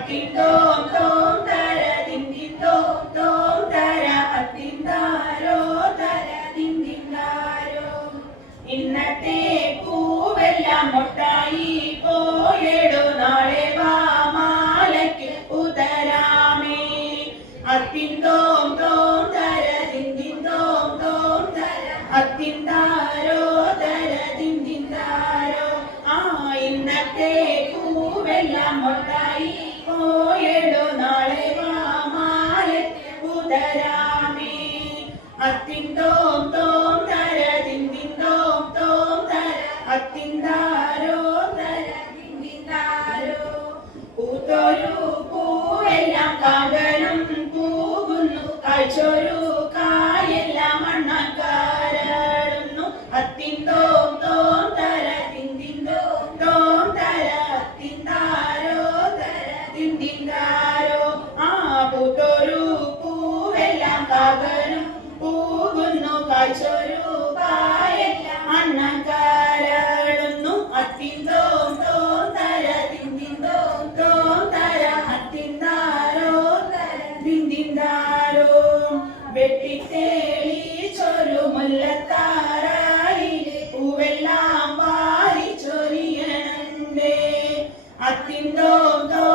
അത്തിന്തോം തോം തര തിന്തിന്തോം തോം തര അത്തിന്താരോ തര തിന്തിന്താരോ. ഇന്നത്തെ പൂവെല്ലാം മൊട്ടായി പോയെടോ നാളെ വാ മാലയ്ക്ക് ഉതരാമേ. അത്തിന്തോം തോം തര തിന്തിന്തോം തോം തര അത്തിന്താരോ തര തിന്തിന്താരോ. ഇന്നത്തെ പൂവെല്ലാം മൊട്ടായി പോയെടോ നാളെ വാ മാലയ്ക്ക് ഉതരാമേ. അത്തിന്തോം തോം തര തിന്തിന്തോം തോം തര അത്തിന്താരോ തര തിന്തിന്താരോ. പൂത്തൊരു പൂവെല്ലാം കാകലും പൂകുന്നു, കാഴ്ചൊരു കായെല്ലാം മണ്ണാക്കാരടുന്നു. അത്തിന്തോം തോം തര തിന്തിന്തോം തോം തര അത്തിന്താരോ തര തിന്തിന്താരോ. പൂത്തൊരു പൂവെല്ലാം കാകലും പൂകുന്നു, കാഴ്ചൊരു കായെല്ലാം മണ്ണാക്കാരടുന്നു. അത്തിന്തോം തോം തര തിന്തിന്തോം തോം തര അത്തിന്താരോ തര തിന്തിന്താരോ. വെട്ടിത്തേളിച്ചൊരു മുല്ലത്താരായില് പൂവെല്ലാം വാരി ചൊരിയണണ്ടേ. അത്തിന്തോം തോം